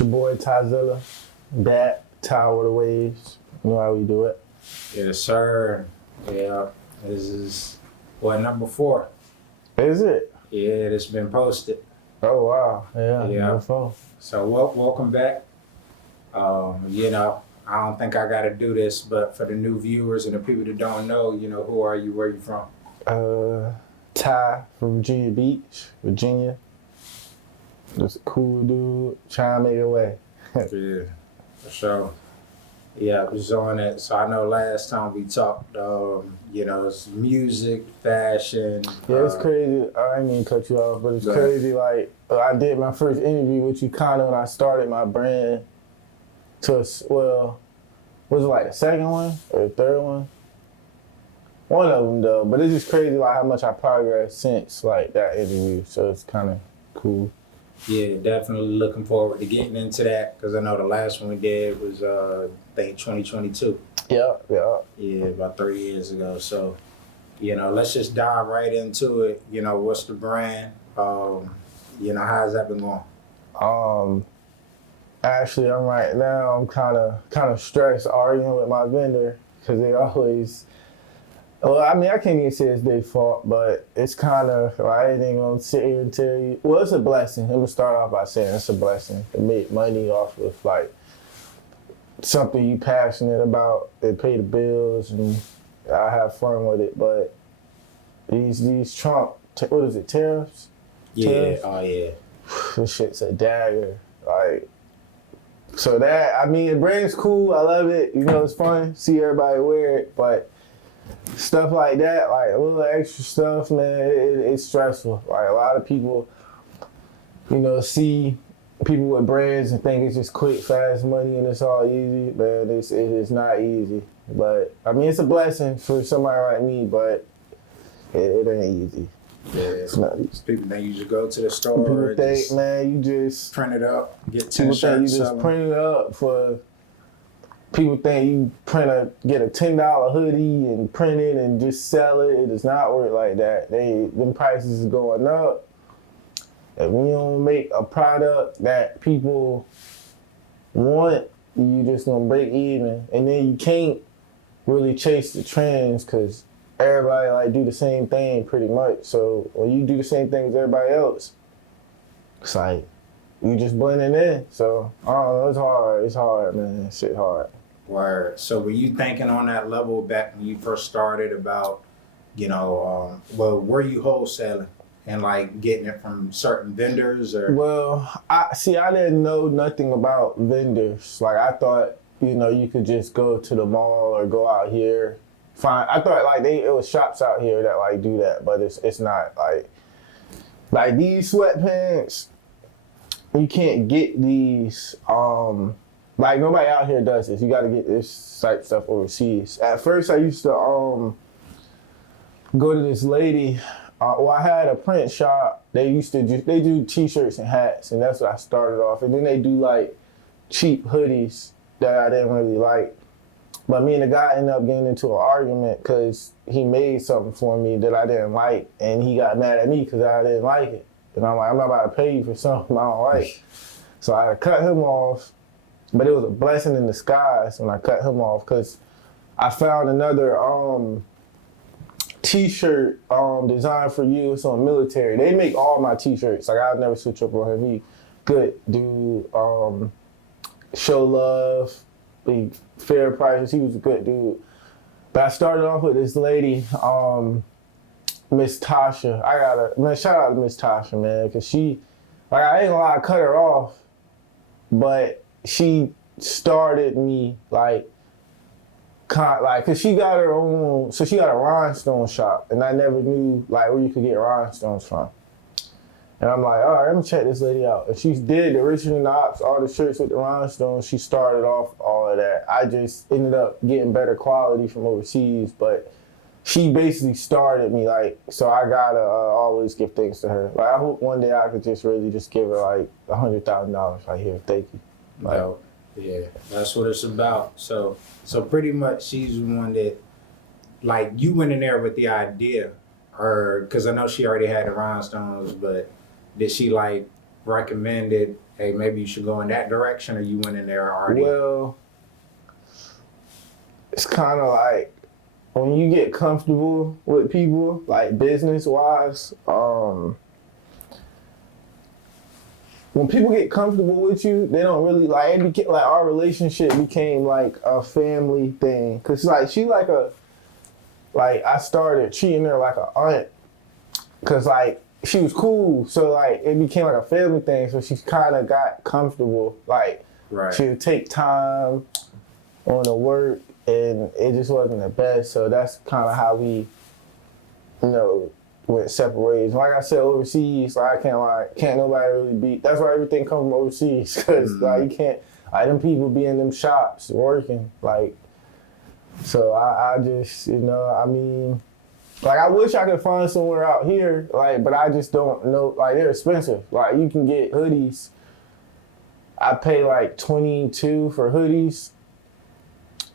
It's your boy Zilla, back, Tower of the Waves. You know how we do it. Yes, sir. Yeah, this is number 4. Is it? Yeah, it's been posted. Oh wow, yeah. Number 4. So welcome back. I don't think I got to do this, but for the new viewers and the people that don't know, who are you? Where you from? Ty from Virginia Beach, Virginia. Just a cool dude, trying to make it away. Yeah, for sure. Yeah, I was on it. So I know last time we talked, it's music, fashion. Yeah, it's crazy. I didn't mean to cut you off, but it's crazy. Like, I did my first interview with you kind of when I started my brand was it like the second one or the third one? One of them though, but it's just crazy like how much I progressed since like that interview. So it's kind of cool. Yeah, definitely looking forward to getting into that because I know the last one we did was I think 2022. Yeah. Yeah, about 3 years ago. So, let's just dive right into it. What's the brand? How's that been going? Actually, I'm kind of stressed arguing with my vendor because they always. Well, I mean, I can't even say it's their fault, but it's kind of, I ain't even gonna sit here and tell you. Well, it's a blessing. I'm gonna start off by saying it's a blessing to make money off of like something you passionate about. They pay the bills and I have fun with it. But these Trump, what is it, tariffs? Yeah, tariffs? Oh yeah. This shit's a dagger. Like, so that, I mean, the brand's cool. I love it. It's fun. See everybody wear it, but stuff like that, like a little extra stuff, man, it's stressful. Like a lot of people, see people with brands and think it's just quick, fast money and it's all easy. Man, it is not easy. But I mean, it's a blessing for somebody like me, but it ain't easy. Yeah, it's not easy. People think you just go to the store. People think, man, you just print it up, get 10 people shirts. Think you just print it up for. People think you get a $10 hoodie and print it and just sell it. It does not work like that. Them prices is going up. If we don't make a product that people want, you just gonna break even. And then you can't really chase the trends because everybody like do the same thing pretty much. So when you do the same thing as everybody else, it's like you just blending in. So I don't know, it's hard. It's hard, man. Shit hard. Word. So were you thinking on that level back when you first started about, were you wholesaling and like getting it from certain vendors or? Well, I didn't know nothing about vendors. Like I thought, you could just go to the mall or go out here. I thought like it was shops out here that like do that, but it's not like these sweatpants. You can't get these. Like nobody out here does this. You got to get this type stuff overseas. At first, I used to go to this lady. I had a print shop. They do T-shirts and hats, and that's what I started off. And then they do like cheap hoodies that I didn't really like. But me and the guy ended up getting into an argument because he made something for me that I didn't like, and he got mad at me because I didn't like it. And I'm like, I'm not about to pay you for something I don't like. So I cut him off. But it was a blessing in disguise when I cut him off because I found another T-shirt designed for you. It's on military. They make all my T-shirts. Like I'll never switch up on him. He good dude. Show love. Fair prices. He was a good dude. But I started off with this lady, Miss Tasha. Shout out to Miss Tasha, man, because she, like I ain't gonna lie, I cut her off, but she started me cause she got her own, so she got a rhinestone shop, and I never knew like where you could get rhinestones from. And I'm like, all right, let me check this lady out. And she did the Richard and the Ops, all the shirts with the rhinestones. She started off all of that. I just ended up getting better quality from overseas, but she basically started me so I gotta always give thanks to her. Like I hope one day I could just really just give her like $100,000 right here. Thank you. Yeah, that's what it's about. So pretty much she's the one that, like, you went in there with the idea, or because I know she already had the rhinestones, but did she like recommend it hey, maybe you should go in that direction, or you went in there already? Well, it's kind of like when you get comfortable with people, like business wise, when people get comfortable with you, they don't really like it. Like our relationship became like a family thing, cause like she like I started treating her like an aunt, cause like she was cool, so like it became like a family thing. So she kind of got comfortable. Like Right. she would take time on the work, and it just wasn't the best. So that's kind of how we, went separate ways. Like I said, overseas, like can't nobody really beat. That's why everything comes from overseas, because like you can't. Like them people be in them shops working, like. So I just, I mean, like I wish I could find somewhere out here, like, but I just don't know. Like they're expensive. Like you can get hoodies. I pay like $22 for hoodies,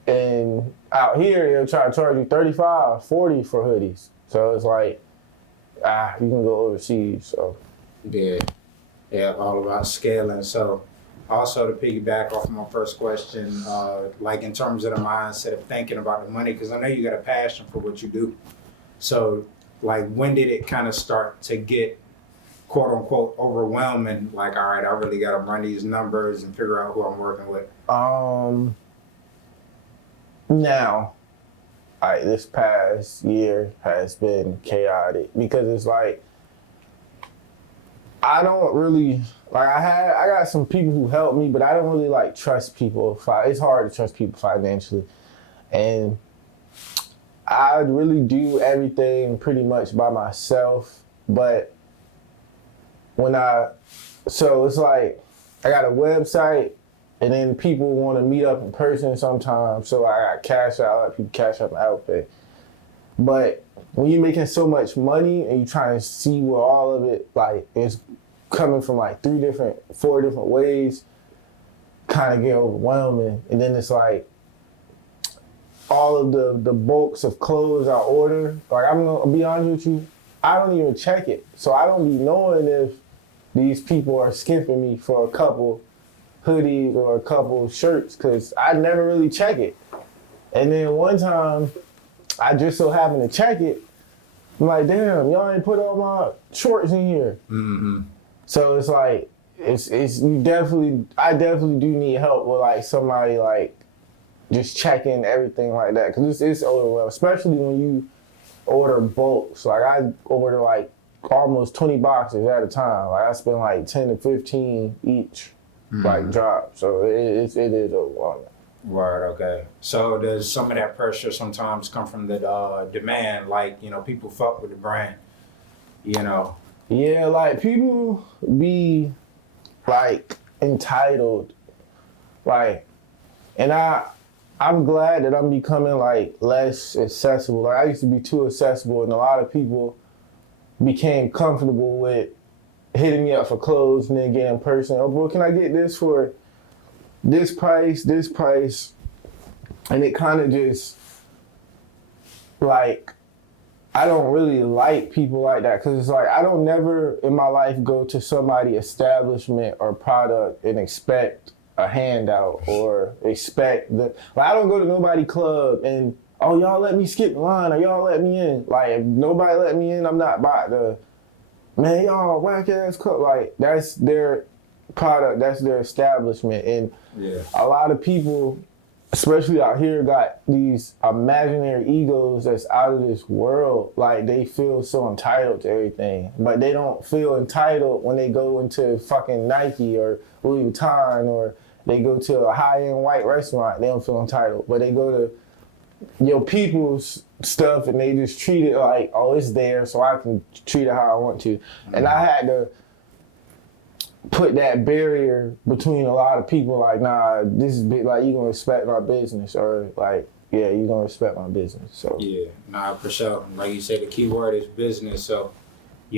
and out here they'll try to charge you $35, $40 for hoodies. So it's like, you can go overseas. So Yeah, all about scaling. So also to piggyback off my first question, like in terms of the mindset of thinking about the money, because I know you got a passion for what you do. So like when did it kind of start to get quote unquote overwhelming? Like, all right, I really got to run these numbers and figure out who I'm working with. Now, this past year has been chaotic, because it's like I don't really like I got some people who help me, but I don't really like trust people. It's hard to trust people financially, and I really do everything pretty much by myself. But so it's like I got a website, and then people want to meet up in person sometimes. So I got Cash Out, I let people Cash Out my outfit. But when you're making so much money and you're trying to see where all of it like is coming from, like 4 different ways, kind of get overwhelming. And then it's like all of the bulks of clothes I order. Like I'm gonna be honest with you, I don't even check it. So I don't be knowing if these people are skimping me for a couple hoodies or a couple shirts, because I never really check it. And then one time, I just so happened to check it. I'm like, damn, y'all ain't put all my shorts in here. Mm-hmm. So it's like, I definitely do need help with like somebody like just checking everything like that, because it's overwhelming, especially when you order bulks. Like I order like almost 20 boxes at a time. Like I spend like 10 to 15 each, like drop. So it is overwhelming. Word, okay. So does some of that pressure sometimes come from the demand? Like, people fuck with the brand, Yeah, like people be like entitled, like, and I'm glad that I'm becoming like less accessible. Like I used to be too accessible, and a lot of people became comfortable with hitting me up for clothes and then getting in person. Oh, bro, can I get this for this price? And it kind of just, like, I don't really like people like that, because it's like I don't never in my life go to somebody establishment or product and expect a handout or expect like I don't go to nobody club and, oh, y'all let me skip the line or y'all let me in. Like if nobody let me in, I'm not about to, man, y'all whack ass club. Like that's their product, that's their establishment. And a lot of people, especially out here, got these imaginary egos that's out of this world. Like they feel so entitled to everything, but they don't feel entitled when they go into fucking Nike or Louis Vuitton, or they go to a high-end white restaurant. They don't feel entitled, but they go to your people's stuff and they just treat it like, oh, it's there, so I can treat it how I want to. And I had to put that barrier between a lot of people, like, nah, this is like, you gonna respect my business, or like, yeah, you gonna respect my business. So yeah, nah, for sure. Like you said, the key word is business. So,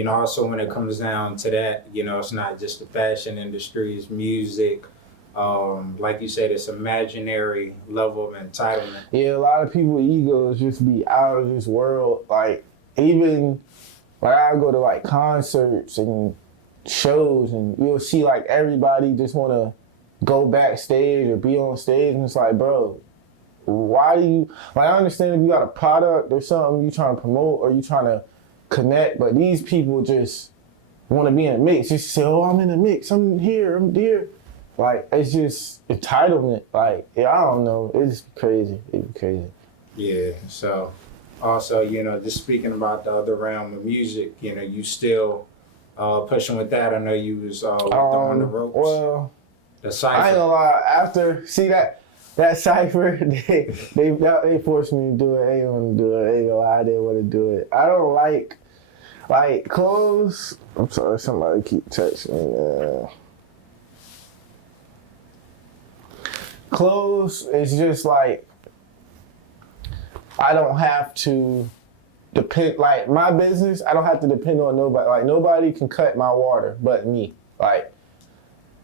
also when it comes down to that, it's not just the fashion industry, it's music. Like you said, it's imaginary level of entitlement. Yeah, a lot of people's egos just be out of this world. Like even like I go to like concerts and shows, and you'll see like everybody just want to go backstage or be on stage, and it's like, bro, why do you, like, I understand if you got a product or something you trying to promote or you trying to connect, but these people just want to be in a mix. Just say, oh, I'm in a mix, I'm here, I'm there. Like, it's just entitlement. Like, yeah, I don't know. It's crazy. It's crazy. Yeah. So, also, you know, just speaking about the other realm of music, you know, you still pushing with that. I know you was on the ropes. Well, the Cypher. I ain't gonna lie. After, see that Cypher, they forced me to do it. They didn't want to do it. I ain't gonna lie, I didn't want to do it. I don't like clothes. I'm sorry, somebody keep texting me. Clothes is just like, I don't have to depend, like my business, I don't have to depend on nobody. Like nobody can cut my water but me. Like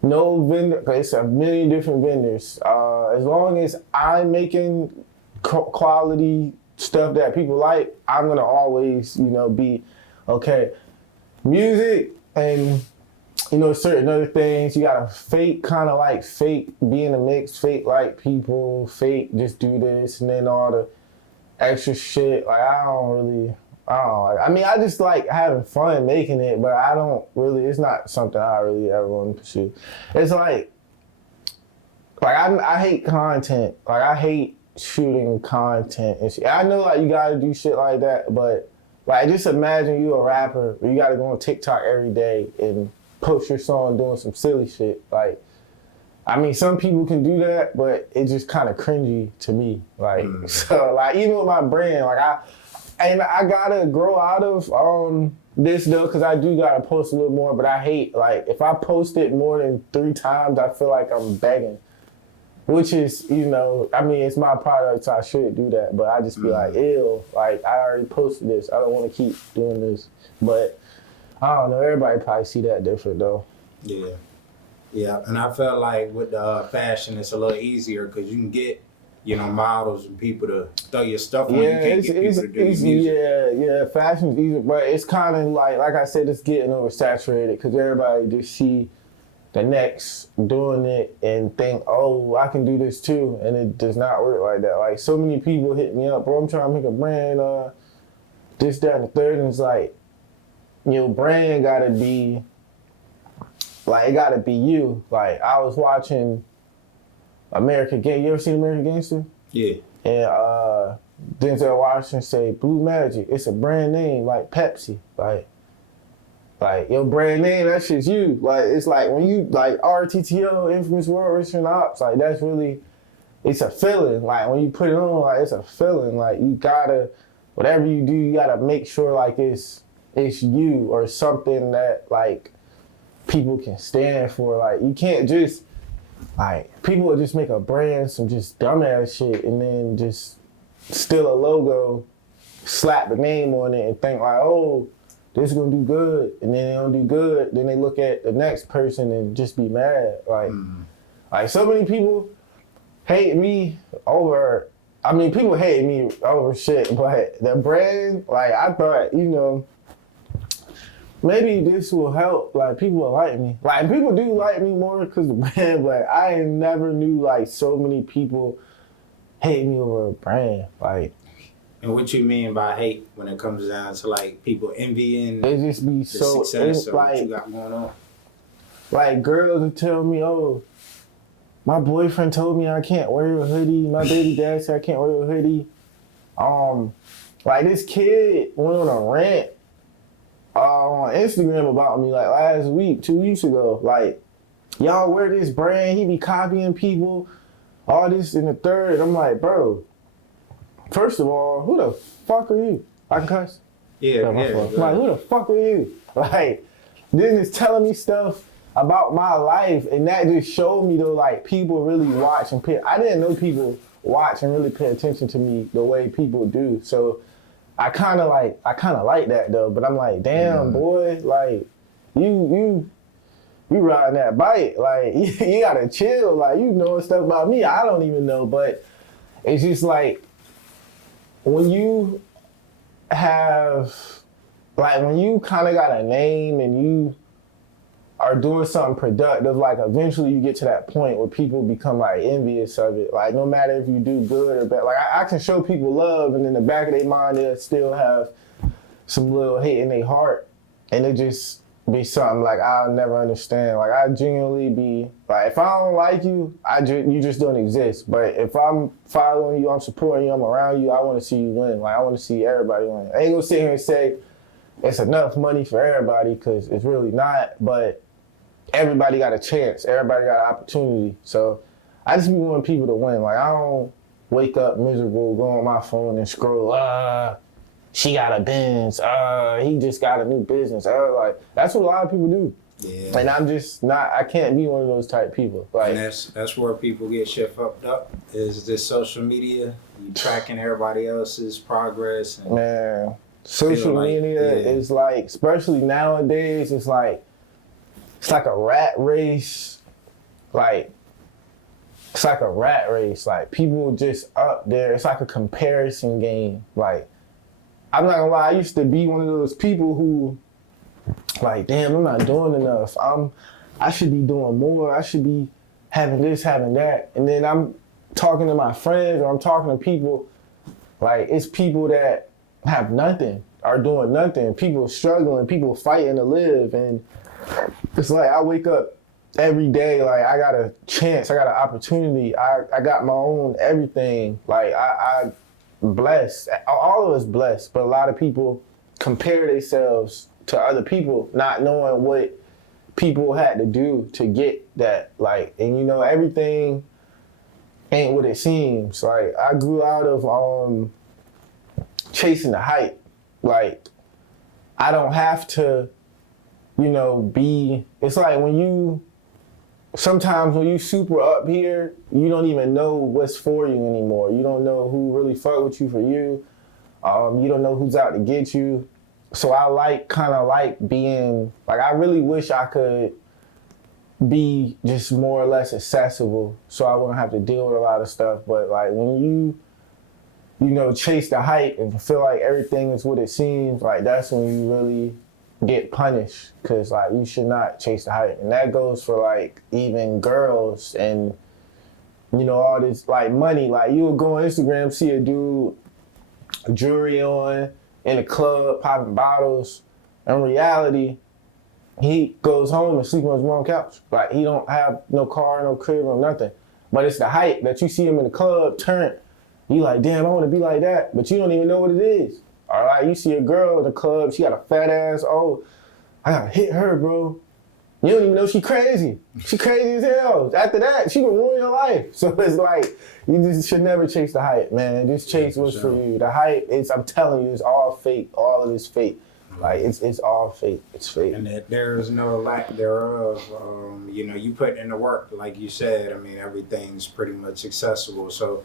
no vendor, it's a million different vendors. As long as I'm making quality stuff that people like, I'm gonna always, you know, be okay. Music and, you know, certain other things, you gotta fake be in a mix, fake like people, fake just do this, and then all the extra shit. Like, I mean, I just like having fun making it, but I don't really, it's not something I really ever want to pursue. It's like I hate content. Like, I hate shooting content and shit. I know, like, you gotta do shit like that, but like, just imagine you a rapper, you gotta go on TikTok every day and post your song doing some silly shit. Like, I mean, some people can do that, but it's just kind of cringy to me. Like, so, like, even with my brand, like, I gotta grow out of this though, because I do gotta post a little more. But I hate, like, if I post it more than 3 times, I feel like I'm begging. Which is, you know, I mean, it's my product, so I should do that. But I just be like, ew, like, I already posted this. I don't want to keep doing this. But I don't know. Everybody probably see that different though. Yeah. Yeah, and I felt like with the fashion, it's a little easier because you can get, you know, models and people to throw your stuff on. You can't get people to do your music. Yeah, fashion's easy, but it's kind of like I said, it's getting oversaturated because everybody just see the next doing it and think, oh, I can do this too, and it does not work like that. Like, so many people hit me up, bro, I'm trying to make a brand, this, that, and the third, and it's like, your brand gotta be, like, it gotta be you. Like, I was watching American Gangster. You ever seen American Gangster? Yeah. And Denzel Washington say, Blue Magic, it's a brand name like Pepsi. Like your brand name, that shit's you. Like, it's like when you, like, RTTO, Infamous World Wrestling Ops, like, that's really, it's a feeling. Like, when you put it on, like, it's a feeling. Like, you gotta, whatever you do, you gotta make sure, like, it's you or something that, like, people can stand for. Like, you can't just, like, people will just make a brand, some just dumbass shit, and then just steal a logo, slap the name on it, and think like, oh, this is gonna do good, and then they don't do good. Then they look at the next person and just be mad. Like so many people hate me over. I mean, people hate me over shit, but the brand, like, I thought, you know, maybe this will help. Like, people will like me. Like, people do like me more because of the brand, but I never knew, like, so many people hate me over a brand. Like, and what you mean by hate when it comes down to, like, people envying it just be the so, success or like, what you got going on? Like, girls will tell me, oh, my boyfriend told me I can't wear a hoodie. My baby dad said I can't wear a hoodie. Like, this kid went on a rant on Instagram about me, like, last week, 2 weeks ago. Like, y'all wear this brand, he be copying people, all this and the third. I'm like, bro, first of all, who the fuck are you? I can cuss? Yeah. Like, who the fuck are you? Like, then it's telling me stuff about my life, and that just showed me, though, like, people really watch and pay. I didn't know people watch and really pay attention to me the way people do. So I kind of like that, though. But I'm like, damn, boy, like, you riding that bike. Like, you gotta chill. Like, you know stuff about me I don't even know. But it's just like, when you have, like, when you kind of got a name and you are doing something productive, like eventually you get to that point where people become like envious of it. Like no matter if you do good or bad, like I can show people love, and in the back of their mind they'll still have some little hate in their heart, and it just be something like I'll never understand. Like I genuinely be like, if I don't like you, you just don't exist. But if I'm following you, I'm supporting you, I'm around you, I want to see you win. Like I want to see everybody win. I ain't gonna sit here and say it's enough money for everybody, because it's really not. But everybody got a chance. Everybody got an opportunity. So I just be wanting people to win. Like I don't wake up miserable, go on my phone and scroll. She got a Benz. He just got a new business. Like that's what a lot of people do. Yeah. And I'm just not. I can't be one of those type people. Like and that's where people get shit fucked up. Is this social media? You tracking everybody else's progress. And man, social media is like, especially nowadays, it's like a rat race. Like it's like a rat race. Like people just up there. It's like a comparison game. Like I'm not gonna lie, I used to be one of those people who, like, damn, I'm not doing enough. I should be doing more. I should be having this, having that. And then I'm talking to my friends, or I'm talking to people, like, it's people that have nothing, are doing nothing. People struggling, people fighting to live. And it's like, I wake up every day, like, I got a chance, I got an opportunity. I got my own everything. Like, I blessed. All of us blessed, but a lot of people compare themselves to other people, not knowing what people had to do to get that. Like, and you know, everything ain't what it seems. Like, I grew out of chasing the hype. Like, I don't have to, you know, it's like sometimes when you super up here, you don't even know what's for you anymore. You don't know who really fuck with you for you. You don't know who's out to get you. So I kind of like being, like, I really wish I could be just more or less accessible so I wouldn't have to deal with a lot of stuff. But like when you know, chase the hype and feel like everything is what it seems, like that's when you really get punished, because like you should not chase the hype. And that goes for like even girls and, you know, all this like money. Like you would go on Instagram, see a dude, jewelry on, in a club, popping bottles. In reality, he goes home and sleep on his warm couch. Like he don't have no car, no crib, or nothing. But it's the hype that you see him in the club turn. You like, damn, I want to be like that. But you don't even know what it is. All right, you see a girl in the club, she got a fat ass. Oh, I gotta hit her, bro. You don't even know she crazy. She crazy as hell. After that, she gonna ruin your life. So it's like, you just should never chase the hype, man. Just chase what's for you. The hype is, I'm telling you, it's all fake. All of it's fake. Like, it's all fake. It's fake. And that there is no lack thereof. You know, you put in the work, like you said. I mean, everything's pretty much accessible. So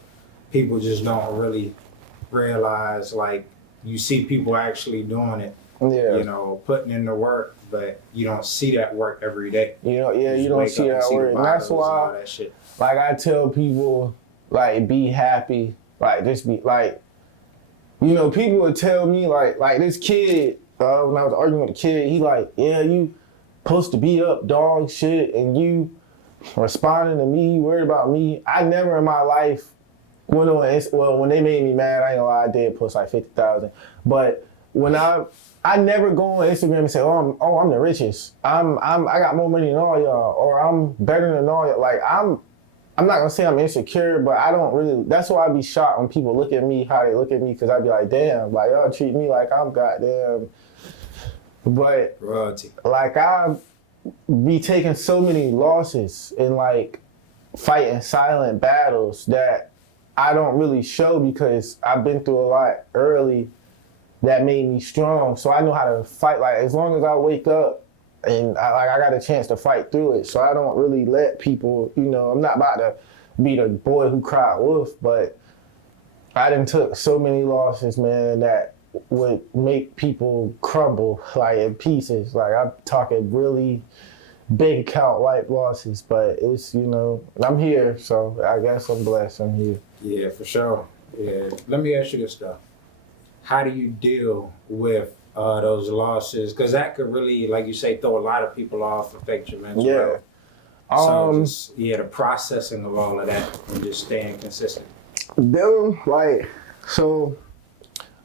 people just don't really realize, like, you see people actually doing it, you know, putting in the work, but you don't see that work every day. You know, you don't see that work. And that's why, like, I tell people, like, be happy. Like, just be, like, you know, people would tell me, like this kid, when I was arguing with a kid, he like, yeah, you supposed to be up dog shit, and you responding to me, worried about me. I never in my life went on, well, when they made me mad, I ain't gonna lie, I did post like 50,000. But when I never go on Instagram and say, I'm the richest. I got more money than all y'all, or I'm better than all y'all. Like I'm not gonna say I'm insecure, but I don't really. That's why I be shocked when people look at me how they look at me, because I be like, damn, like y'all treat me like I'm goddamn. But royalty. Like I be taking so many losses and like fighting silent battles that I don't really show, because I've been through a lot early that made me strong. So I know how to fight. Like as long as I wake up and I got a chance to fight through it. So I don't really let people, you know, I'm not about to be the boy who cried wolf, but I done took so many losses, man, that would make people crumble like in pieces. Like I'm talking really big count life losses, but it's, you know, I'm here. So I guess I'm blessed I'm here. Yeah, for sure. Yeah. Let me ask you this though. how do you deal with those losses? Because that could really, like you say, throw a lot of people off, affect your mental health. So just the processing of all of that and just staying consistent. Them so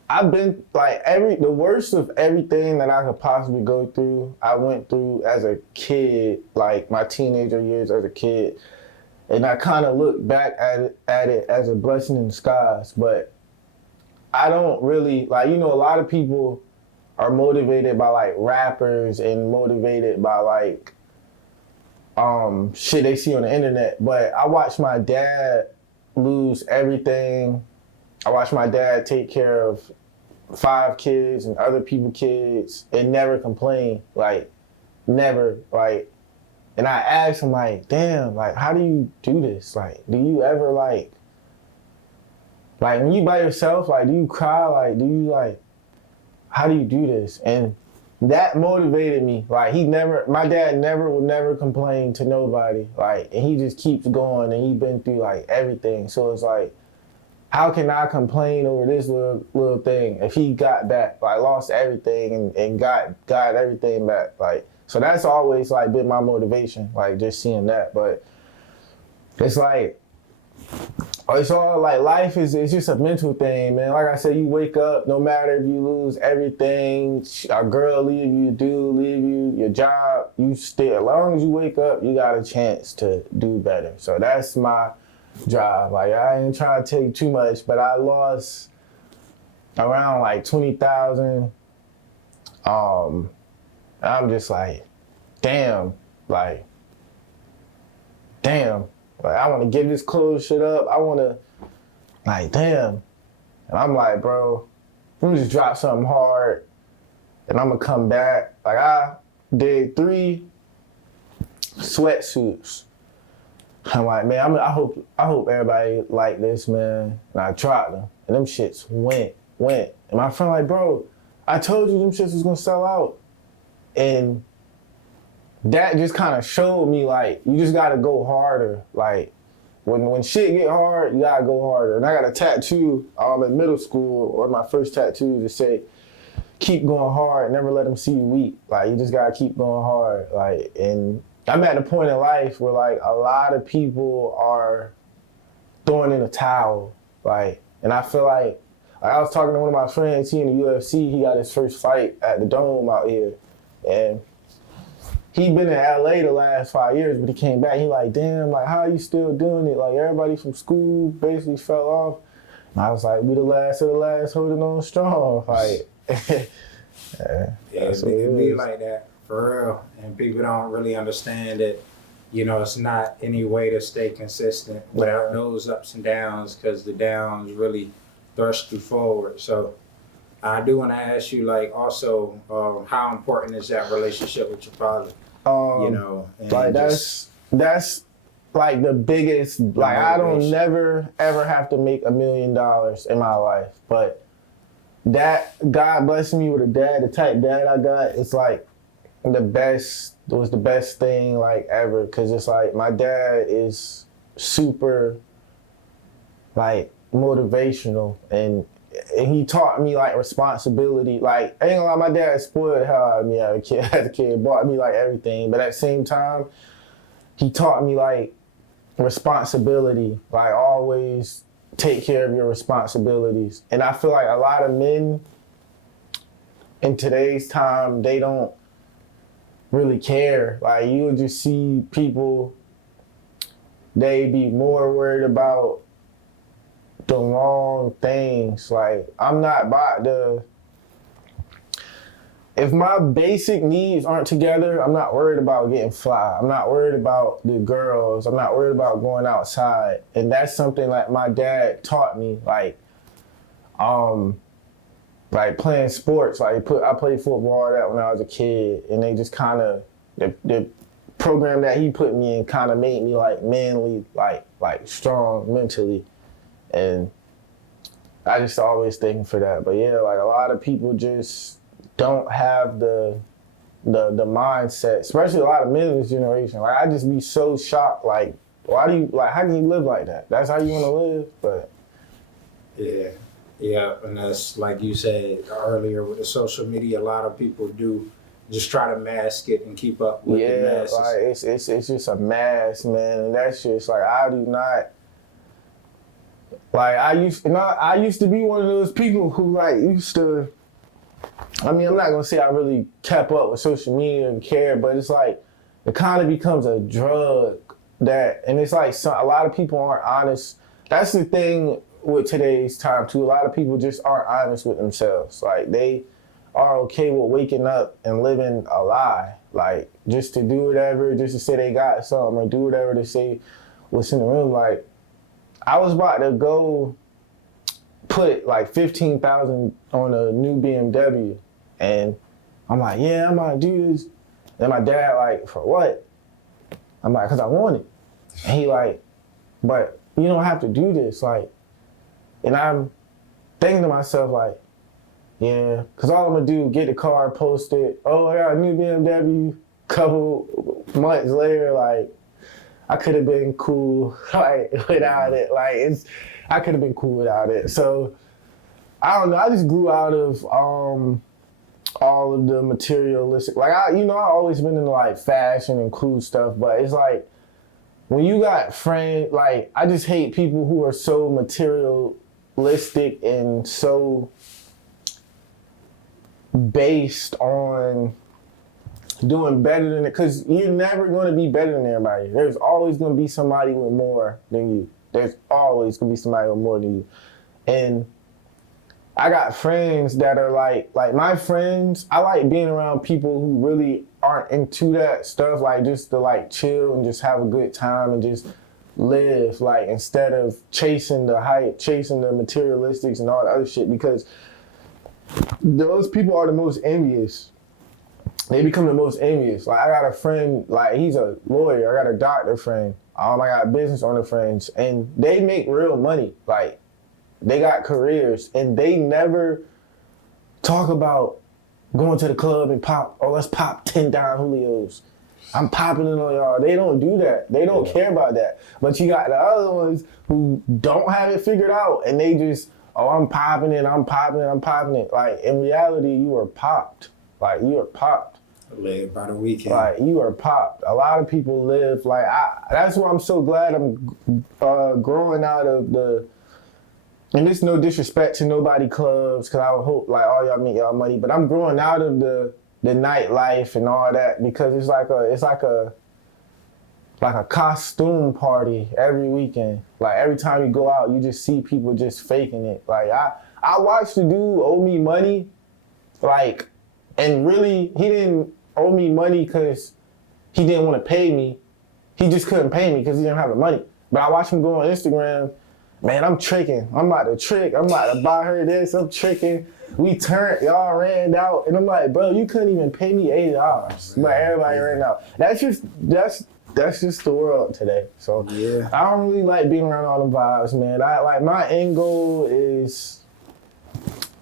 I've been the worst of everything that I could possibly go through. I went through as a kid, like my teenager years as a kid, and I kind of look back at it as a blessing in disguise. But I don't really a lot of people are motivated by like rappers and motivated by like shit they see on the internet. But I watched my dad lose everything. I watched my dad take care of 5 kids and other people's kids and never complain, never. And I asked him, damn, how do you do this? Do you ever, when you by yourself, do you cry? How do you do this? And that motivated me. My dad would never complain to nobody. And he just keeps going, and he's been through, everything. So it's how can I complain over this little thing if he got back, lost everything and got everything back? So that's always been my motivation, just seeing that. But it's it's all life is just a mental thing, man. Like I said, you wake up, no matter if you lose everything, a girl leave you, dude leave you, your job, you still, as long as you wake up, you got a chance to do better. So that's my drive. I ain't trying to take too much, but I lost around 20,000. I'm just damn. I want to give this clothes shit up. I want to, damn. And I'm bro, let me just drop something hard and I'm going to come back. I did 3 sweatsuits. I'm man, I hope everybody like this, man. And I tried them and them shits went. And my friend bro, I told you them shits was going to sell out. And that just kind of showed me you just gotta go harder. When shit get hard, you gotta go harder. And I got a tattoo in middle school, one of my first tattoos, to say, keep going hard, never let them see you weak. You just gotta keep going hard. And I'm at a point in life where a lot of people are throwing in a towel. And I feel I was talking to one of my friends, he in the UFC, he got his first fight at the Dome out here. And he'd been in LA the last 5 years, but he came back. He damn, how are you still doing it? Everybody from school basically fell off. And I was we the last of the last, holding on strong. Yeah, it be like that, for real. And people don't really understand it. It's not any way to stay consistent without those ups and downs, because the downs really thrust you forward. So I do want to ask you, also, how important is that relationship with your father? And that's the biggest. I don't never ever have to make $1 million in my life, but that God blessing me with a dad, the type dad I got, it's the best. It was the best thing ever, because it's my dad is super motivational and he taught me responsibility. I ain't gonna lie, my dad spoiled hell out of me as a kid, bought me everything. But at the same time, he taught me responsibility. Always take care of your responsibilities. And I feel a lot of men in today's time, they don't really care. You would just see people, they be more worried about the wrong things. I'm not about to, if my basic needs aren't together, I'm not worried about getting fly. I'm not worried about the girls. I'm not worried about going outside. And that's something my dad taught me. Playing sports. I played football when I was a kid, and they just kind of, the program that he put me in kind of made me manly, strong mentally. And I just always thinking for that. But yeah, a lot of people just don't have the mindset, especially a lot of men in this generation. I just be so shocked. Why do you how can you live like that? That's how you want to live? But yeah, Yeah, and that's like you said earlier with the social media. A lot of people do just try to mask it and keep up with the Yeah, masses. like it's just a mask, man, and that's just like I do not like I used to be one of those people who like used to. I mean, I'm not gonna say I really kept up with social media and care, but it's like it kind of becomes a drug and it's like a lot of people aren't honest. That's the thing with today's time too. A lot of people just aren't honest with themselves. Like they are okay with waking up and living a lie, like just to do whatever, just to say they got something or do whatever to say what's in the room. Like I was about to go put like 15,000 on a new BMW, and I'm like, yeah, I'm gonna do this. And my dad like, for what? I'm like, cause I want it. And he like, but you don't have to do this, like. And I'm thinking to myself like, yeah, cause all I'm gonna do get the car, post it. Oh, I got a new BMW. Couple months later, like, I could have been cool like without it. Like I could have been cool without it. So I don't know. I just grew out of all of the materialistic. Like I always been into like fashion and cool stuff, but it's like when you got friends, like I just hate people who are so materialistic and so based on doing better than it, because you're never going to be better than everybody. There's always going to be somebody with more than you. There's always going to be somebody with more than you. And I got friends that are like my friends, I like being around people who really aren't into that stuff, like just to like chill and just have a good time and just live, like instead of chasing the hype, chasing the materialistics and all the other shit, because those people are the most envious. They become the most envious. Like I got a friend, like he's a lawyer. I got a doctor friend. I got business owner friends, and they make real money. Like they got careers, and they never talk about going to the club and pop. Oh, let's pop 10 Don Julios. I'm popping it on y'all. They don't do that. They don't care about that. But you got the other ones who don't have it figured out, and they just, oh, I'm popping it. I'm popping it. I'm popping it. Like in reality, you are popped. Like you are popped. Live by the weekend. Like you are popped. A lot of people live like that's why I'm so glad I'm growing out of the. And it's no disrespect to nobody clubs, because I would hope like all y'all make y'all money, but I'm growing out of the nightlife and all that, because it's like a costume party every weekend. Like every time you go out, you just see people just faking it. Like I watched the dude owe me money, like, and really he didn't owe me money because he didn't want to pay me. He just couldn't pay me because he didn't have the money. But I watched him go on Instagram. Man, I'm tricking. I'm about to trick. I'm about to buy her this. I'm tricking. We turned. Y'all ran out. And I'm like, bro, you couldn't even pay me $80. But everybody ran out. That's just the world today. So yeah. I don't really like being around all the vibes, man. My end goal is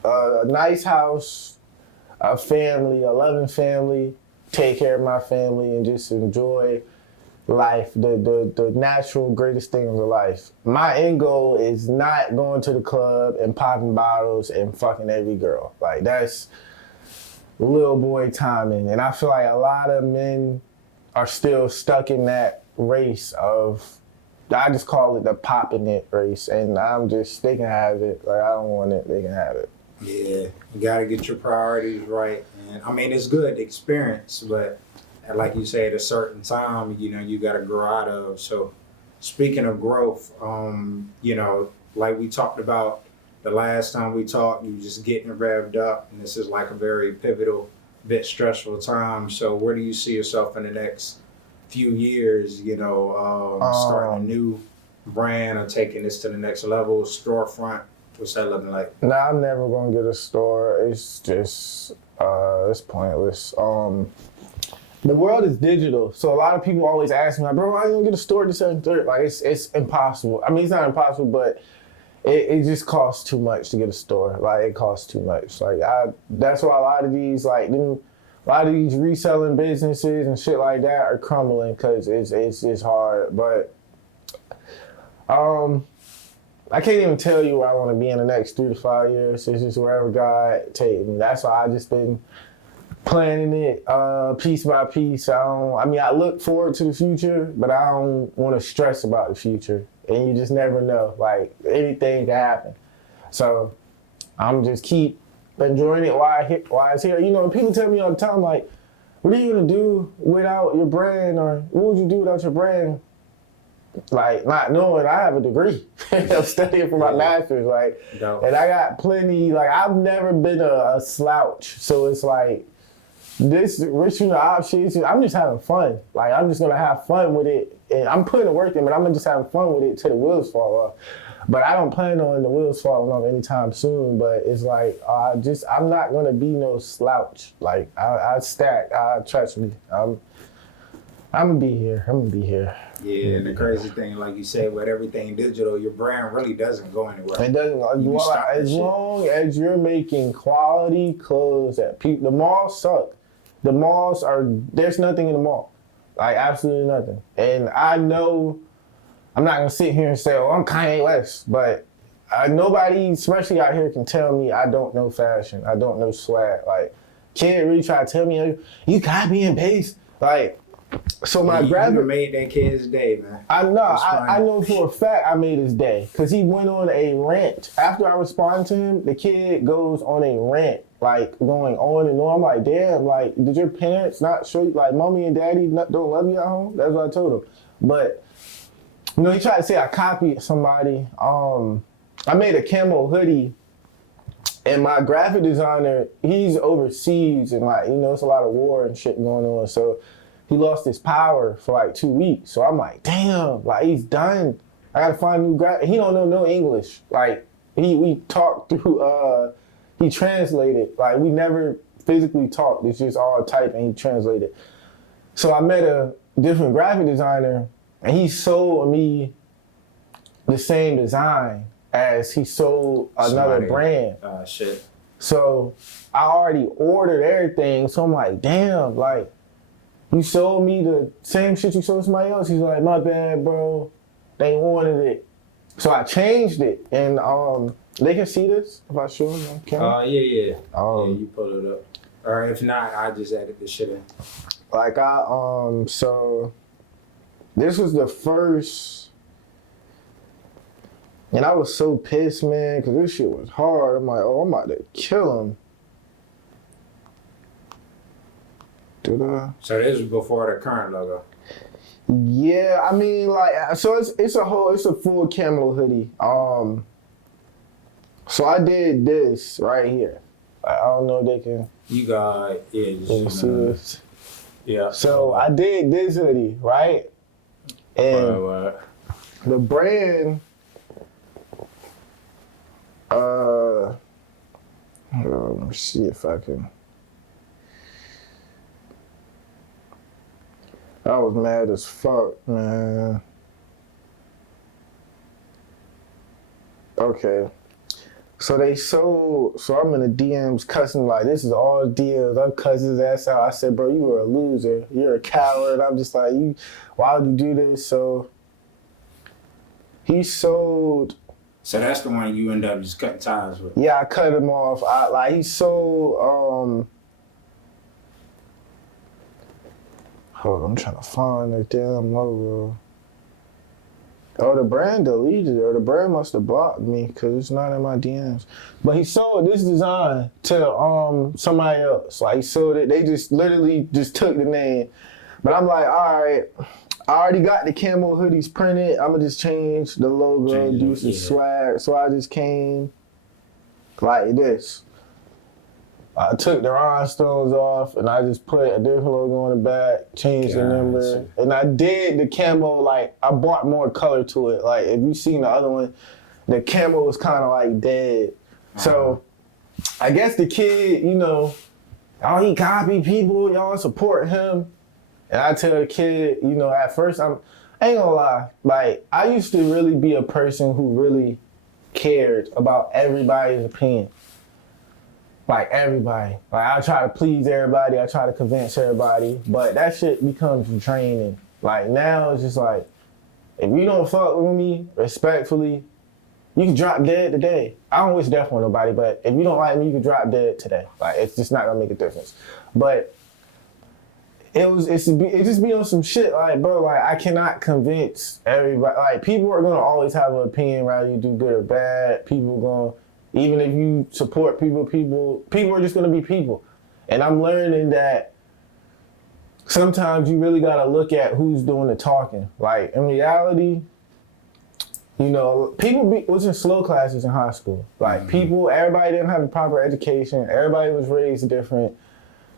a nice house, a family, a loving family, take care of my family, and just enjoy life, the natural greatest things of life. My end goal is not going to the club and popping bottles and fucking every girl. Like that's little boy timing. And I feel like a lot of men are still stuck in that race of, I just call it the popping it race. And they can have it. Like I don't want it, they can have it. Yeah, you gotta get your priorities right. And I mean, it's good experience, but like you say, at a certain time, you gotta grow out of. So speaking of growth, like we talked about the last time we talked, you just getting revved up, and this is like a very pivotal, bit stressful time. So where do you see yourself in the next few years, starting a new brand or taking this to the next level, storefront? What's that looking like? Nah, I'm never gonna get a store. It's just, it's pointless. The world is digital, so a lot of people always ask me, like, bro, why you don't get a store this and third? Like, it's impossible. I mean, it's not impossible, but it just costs too much to get a store. Like, it costs too much. Like, that's why a lot of these reselling businesses and shit like that are crumbling, because it's hard. But I can't even tell you where I want to be in the next 3 to 5 years. It's just wherever God takes me. That's why I just been planning it piece by piece. I look forward to the future, but I don't want to stress about the future. And you just never know. Like, anything can happen. So I'm just keep enjoying it while it's here. You know, people tell me all the time, like, what are you going to do without your brand? Or what would you do without your brand? Like, not knowing I have a degree. I'm studying for my master's. Like, and I got plenty, like, I've never been a slouch. So it's like, this rich options, I'm just having fun. Like, I'm just gonna have fun with it. And I'm putting the work in, but I'm just having fun with it till the wheels fall off. But I don't plan on the wheels falling off anytime soon. But it's like, I'm not gonna be no slouch. Like, I stack, trust me. I'm gonna be here. Yeah, and the crazy thing, like you said, with everything digital, your brand really doesn't go anywhere. It doesn't. As long as you're making quality clothes that people, the malls suck. The malls there's nothing in the mall. Like, absolutely nothing. And I know, I'm not going to sit here and say, I'm Kanye West, but nobody, especially out here, can tell me I don't know fashion. I don't know swag. Like, kid really try to tell me, you copy and paste. Like, so my graphic... You made that kid's day, man. I know for a fact I made his day. Because he went on a rant. After I responded to him, the kid goes on a rant. Like, going on and on. I'm like, damn, like, did your parents not show you, like, mommy and daddy don't love you at home? That's what I told him. But, you know, he tried to say I copied somebody. I made a camo hoodie, and my graphic designer, he's overseas, and, like, you know, it's a lot of war and shit going on, so he lost his power for, like, 2 weeks. So I'm like, damn, like, he's done. I gotta find a new graphic. He don't know no English. Like, we talked through, he translated. Like, we never physically talked. It's just all type and he translated. So I met a different graphic designer and he sold me the same design as he sold another brand. Shit. So I already ordered everything. So I'm like, damn, like, you sold me the same shit you sold somebody else. He's like, my bad, bro. They wanted it. So I changed it. And they can see this if I show them on camera. Yeah, you pull it up. Or if not, I just edit this shit in. Like, so this was the first, and I was so pissed, man, because this shit was hard. I'm like, I'm about to kill him. So this was before the current logo. Yeah, I mean, like, so it's a full camo hoodie. So I did this right here. I don't know if they can. You got see this. Yeah. So I did this hoodie, right? And the brand, hold on, let me see if I can. I was mad as fuck, man. Okay. So I'm in the DMs cussing, like, this is all DMs. I'm cussing his ass out. I said, bro, you were a loser. You're a coward. I'm just like, why would you do this? So he sold. So that's the one you end up just cutting ties with. Yeah, I cut him off. He sold, hold on, I'm trying to find the damn logo. Oh, the brand deleted it, or the brand must have blocked me because it's not in my DMs. But he sold this design to somebody else. Like, he sold it. They just literally just took the name. But I'm like, all right, I already got the camo hoodies printed. I'm gonna just change the logo, do some swag. So I just came like this. I took the rhinestones off and I just put a different logo on the back, changed the number. And I did the camo, like, I brought more color to it. Like, if you've seen the other one, the camo was kind of like dead. So I guess the kid, you know, he copy people, y'all support him. And I tell the kid, you know, at first, I ain't gonna lie, like, I used to really be a person who really cared about everybody's opinion. Like, everybody. Like, I try to please everybody. I try to convince everybody. But that shit becomes draining. Like, now it's just like, if you don't fuck with me respectfully, You can drop dead today. I don't wish death on nobody, but if you don't like me, you can drop dead today. Like, it's just not gonna make a difference. But it just be on some shit like, bro, like, I cannot convince everybody. Like, people are gonna always have an opinion, whether you do good or bad. People gonna, even if you support people are just gonna be people. And I'm learning that sometimes you really gotta look at who's doing the talking. Like, in reality, you know, people was in slow classes in high school. Like, everybody didn't have a proper education. Everybody was raised different.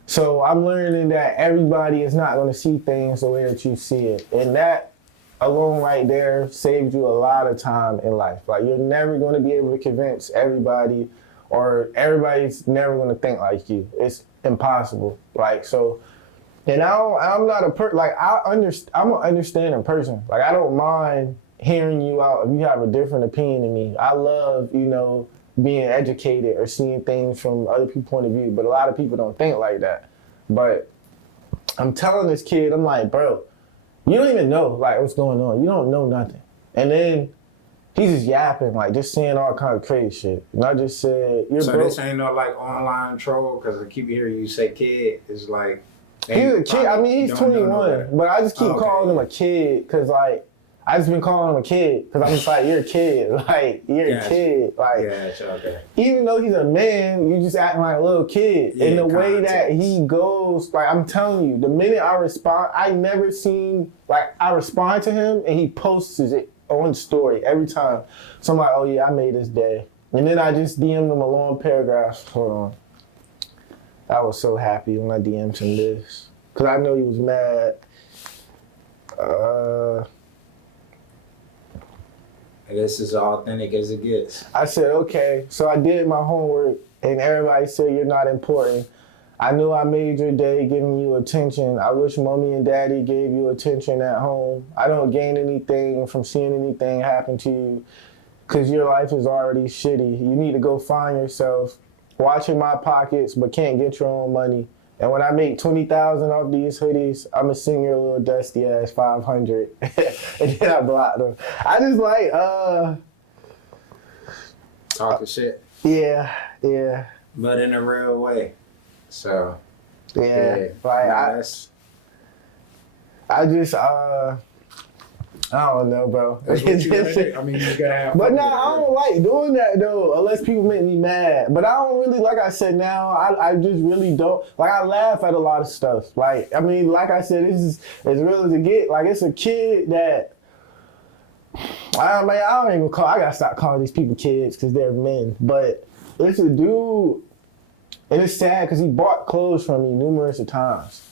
So I'm learning that everybody is not going to see things the way that you see it. And that alone right there saves you a lot of time in life. Like, you're never going to be able to convince everybody, or everybody's never going to think like you. It's impossible. Like, so, and I'm not a I'm an understanding person. Like, I don't mind hearing you out if you have a different opinion than me. I love, you know, being educated or seeing things from other people's point of view, but a lot of people don't think like that. But I'm telling this kid, I'm like, bro, you don't even know like what's going on. You don't know nothing. And then he's just yapping, like just saying all kind of crazy shit. And I just said, so this ain't no like online troll, because I keep hearing you say kid. It's like he's a kid. I mean, he's 21, but I just keep calling him a kid because like I just been calling him a kid because I'm just like, you're a kid. Like, you're a kid. Like, even though he's a man, you just acting like a little kid. Yeah, and the way that he goes, like, I'm telling you, the minute I respond, I never seen, like, I respond to him and he posts it on story every time. So I'm like, oh yeah, I made this day. And then I just DM'd him a long paragraph. Hold on. I was so happy when I DM'd him this. Because I know he was mad. This is as authentic as it gets. I said, okay. So I did my homework, and everybody said you're not important. I knew I made your day giving you attention. I wish mommy and daddy gave you attention at home. I don't gain anything from seeing anything happen to you because your life is already shitty. You need to go find yourself, watching my pockets, but can't get your own money. And when I make $20,000 off these hoodies, I'm gonna send your little dusty ass 500. And then I blocked them. I just like, talking shit. Yeah. But in a real way. So. Yeah. Like, I just, I don't know, bro. That's what you gotta do. I mean, you gotta have. But I don't like doing that though, unless people make me mad. But I don't really, like I said now, I just really don't. Like, I laugh at a lot of stuff. Like, I mean, like I said, this is as real as it get. Like, it's a kid that, I gotta stop calling these people kids because they're men. But it's a dude, and it's sad because he bought clothes from me numerous times.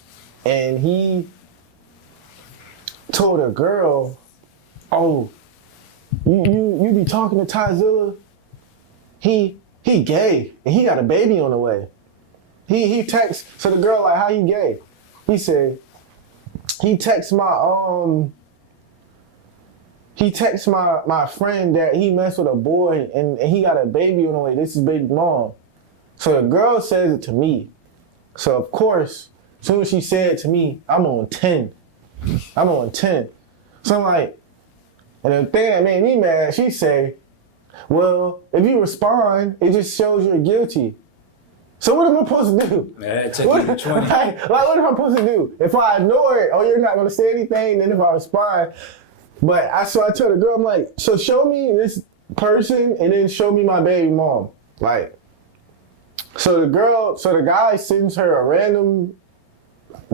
And he told a girl, oh, you be talking to Zilla? He gay, and he got a baby on the way. He texts, so the girl like, how he gay? He said, he texts my friend that he messed with a boy and he got a baby on the way. This is baby mom. So the girl says it to me. So of course, as soon as she said it to me, I'm on 10. So I'm like, and the thing that made me mad, she say, well, if you respond, it just shows you're guilty. So what am I supposed to do? Yeah, take you to 20. Like, what am I supposed to do? If I ignore it, oh, you're not going to say anything, then if I respond. So I told the girl, I'm like, so show me this person and then show me my baby mom. Like, so the guy sends her a random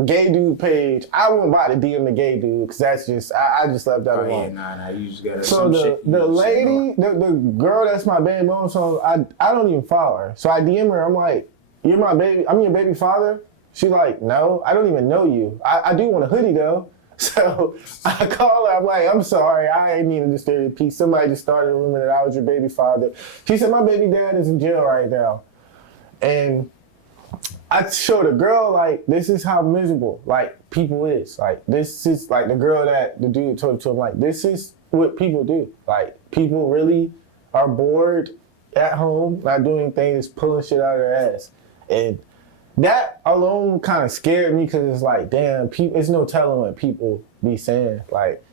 gay dude page. I wouldn't buy to DM the gay dude because that's just, I just left that alone. Yeah, you just gotta. So the lady, the girl that's my baby mom, so I don't even follow her. So I DM her, I'm like, you're my baby, I'm your baby father? She's like, no, I don't even know you. I do want a hoodie though. So I call her, I'm like, I'm sorry, I ain't mean to disturb your peace. Somebody just started a rumor that I was your baby father. She said, my baby dad is in jail right now. And I showed a girl, like, this is how miserable, like, people is. Like, this is, like, the girl that the dude told to him, like, this is what people do. Like, people really are bored at home, not doing things, pulling shit out of their ass. And that alone kind of scared me because it's like, damn, it's no telling what people be saying. Like,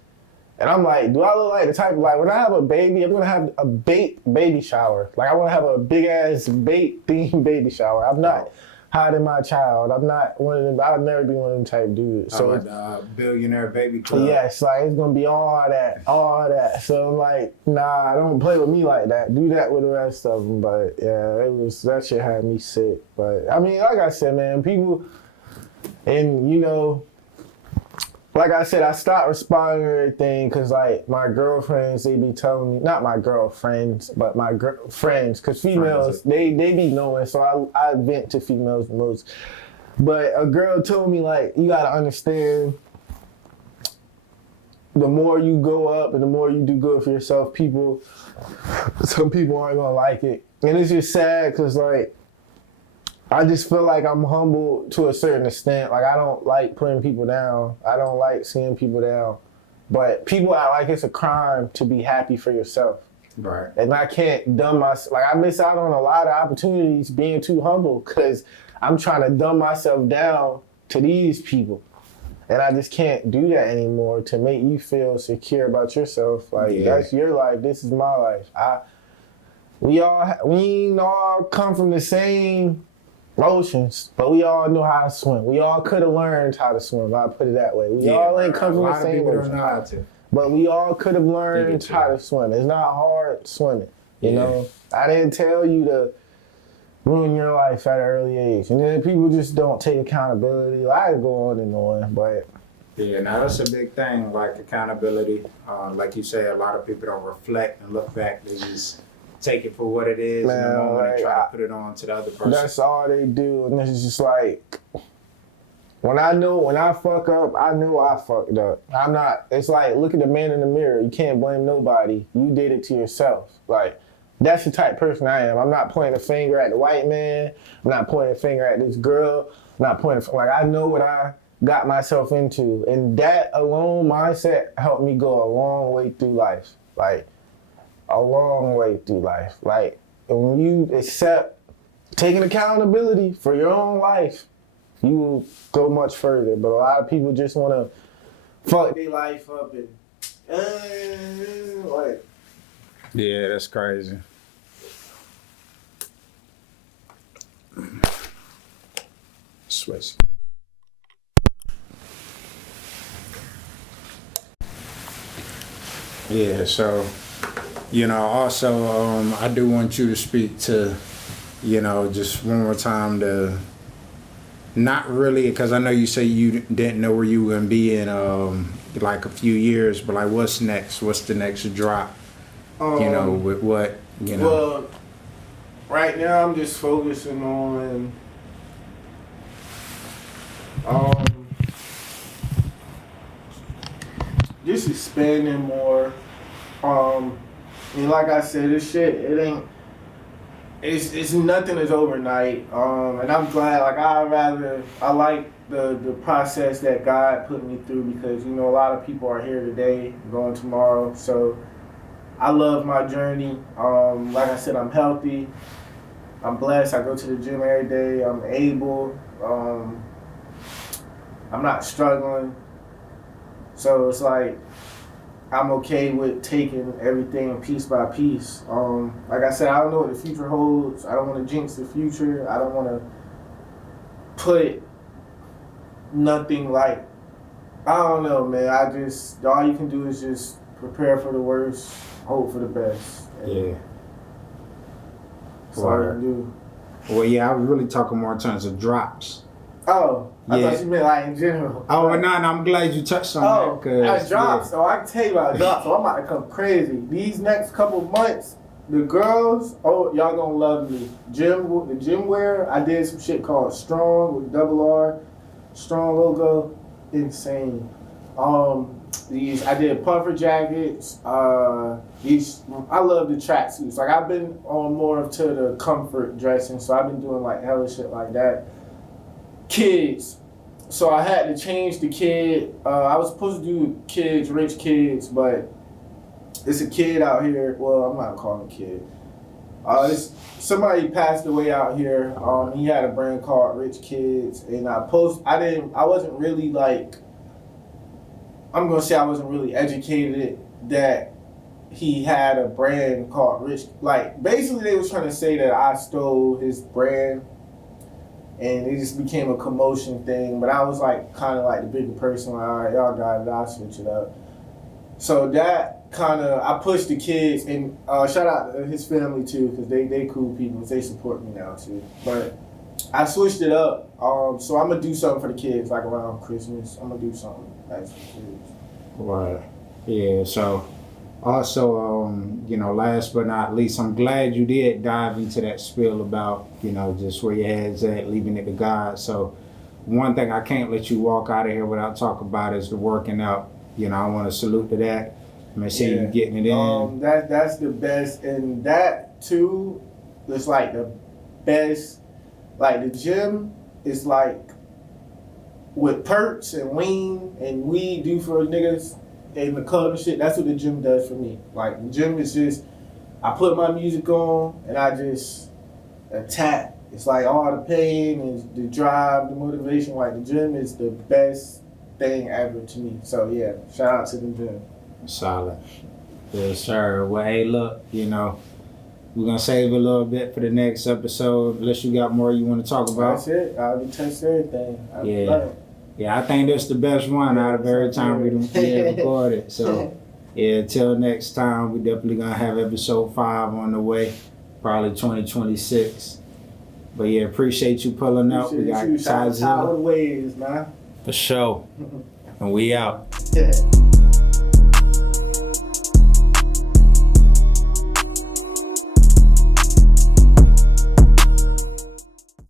And I'm like, do I look like the type of, like, when I have a baby, I'm gonna have a baby shower. Like, I wanna have a big ass themed baby shower. I'm not hiding my child. I'm not one of them, I'll never be one of them type dudes. So like billionaire baby club. Yes, like, it's gonna be all that. So I'm like, nah, don't play with me like that. Do that with the rest of them. But yeah, that shit had me sick. But I mean, like I said, man, people, and you know, like I said, I stopped responding to everything because, like, my girlfriends, they be telling me, not my girlfriends, but my friends, because females, they be knowing, so I vent to females the most. But a girl told me, like, you got to understand, the more you go up and the more you do good for yourself, some people aren't going to like it. And it's just sad because, like, I just feel like I'm humble to a certain extent. Like, I don't like putting people down. I don't like seeing people down. But people act like it's a crime to be happy for yourself. Right. And I can't dumb myself. Like, I miss out on a lot of opportunities being too humble because I'm trying to dumb myself down to these people. And I just can't do that anymore to make you feel secure about yourself. Like, that's your life. This is my life. We all come from the same oceans, but we all know how to swim. We all could have learned how to swim. I put it that way. We all ain't come from the same ocean, but we all could have learned how to swim. It's not hard swimming. You know, I didn't tell you to ruin your life at an early age, and then people just don't take accountability. I could go on and on, but yeah, now that's a big thing. Like accountability, like you say, a lot of people don't reflect and look back. They just take it for what it is in the moment and try to put it on to the other person. That's all they do, and it's just like, when I fuck up, I know I fucked up. It's like, look at the man in the mirror. You can't blame nobody. You did it to yourself. Like, that's the type of person I am. I'm not pointing a finger at the white man. I'm not pointing a finger at this girl. I'm not pointing, like, I know what I got myself into, and that alone mindset helped me go a long way through life. Like, a long way through life. Like, when you accept taking accountability for your own life, you will go much further. But a lot of people just want to fuck their life up and like. Yeah, that's crazy. Switch. Yeah, so, you know, also, I do want you to speak to, you know, just one more time not really, because I know you say you didn't know where you were going to be in, like a few years, but like, what's next? What's the next drop? You know, with what, you know? Well, right now I'm just focusing on, just expanding more. And like I said, this shit, it's nothing is overnight. And I'm glad, like, I like the process that God put me through, because, you know, a lot of people are here today, going tomorrow. So I love my journey. Like I said, I'm healthy. I'm blessed. I go to the gym every day. I'm able. I'm not struggling. So it's like, I'm okay with taking everything piece by piece. Like I said, I don't know what the future holds. I don't want to jinx the future. I don't want to put nothing, like, I don't know, man. All you can do is just prepare for the worst, hope for the best. Yeah. That's all you can do. Well, yeah, I was really talking more in terms of drops. Oh, I thought you meant like in general. Oh, no, I'm glad you touched on that. I dropped, so I can tell you about drops. So I'm about to come crazy. These next couple months, the girls, y'all gonna love me. The gym wear, I did some shit called Strong with double R, Strong logo, insane. I did puffer jackets. I love the tracksuits. Like, I've been on more to the comfort dressing, so I've been doing like hella shit like that. Kids. So I had to change the kid. I was supposed to do kids, rich kids, but it's a kid out here. Well, I'm not calling him a kid. Somebody passed away out here. He had a brand called Rich Kids, and I wasn't really like, I'm gonna say I wasn't really educated that he had a brand called Rich. Like basically, they was trying to say that I stole his brand, and it just became a commotion thing. But I was like kind of like the bigger person. Like, all right, y'all got it. I'll switch it up. So that kind of I pushed the kids, and shout out to his family too, because they cool people. They support me now too. But I switched it up. So I'm gonna do something for the kids, like around Christmas. I'm gonna do something nice for the kids. Right. Yeah. So, also, last but not least, I'm glad you did dive into that spiel about, just where your head's at, leaving it to God. So, one thing I can't let you walk out of here without talking about is the working out. I want to salute to that. I see you getting it in. That's the best, and that too is like the best. Like the gym is like what perks and lean and weed do for niggas in the club and shit. That's what the gym does for me. Like the gym is just, I put my music on and I just attack. It's like all the pain and the drive, the motivation. Like the gym is the best thing ever to me. So yeah, shout out to the gym. Solid. Yes, sir. Well, hey, look, we're going to save a little bit for the next episode, unless you got more you want to talk about. That's it. I'll be testing everything. Yeah, I think that's the best one out of every time we recorded. So, until next time, we definitely going to have episode 5 on the way, probably 2026. But yeah, appreciate you pulling up. We got Zilla. Zilla. Ways, man. For sure. And we out. Yeah.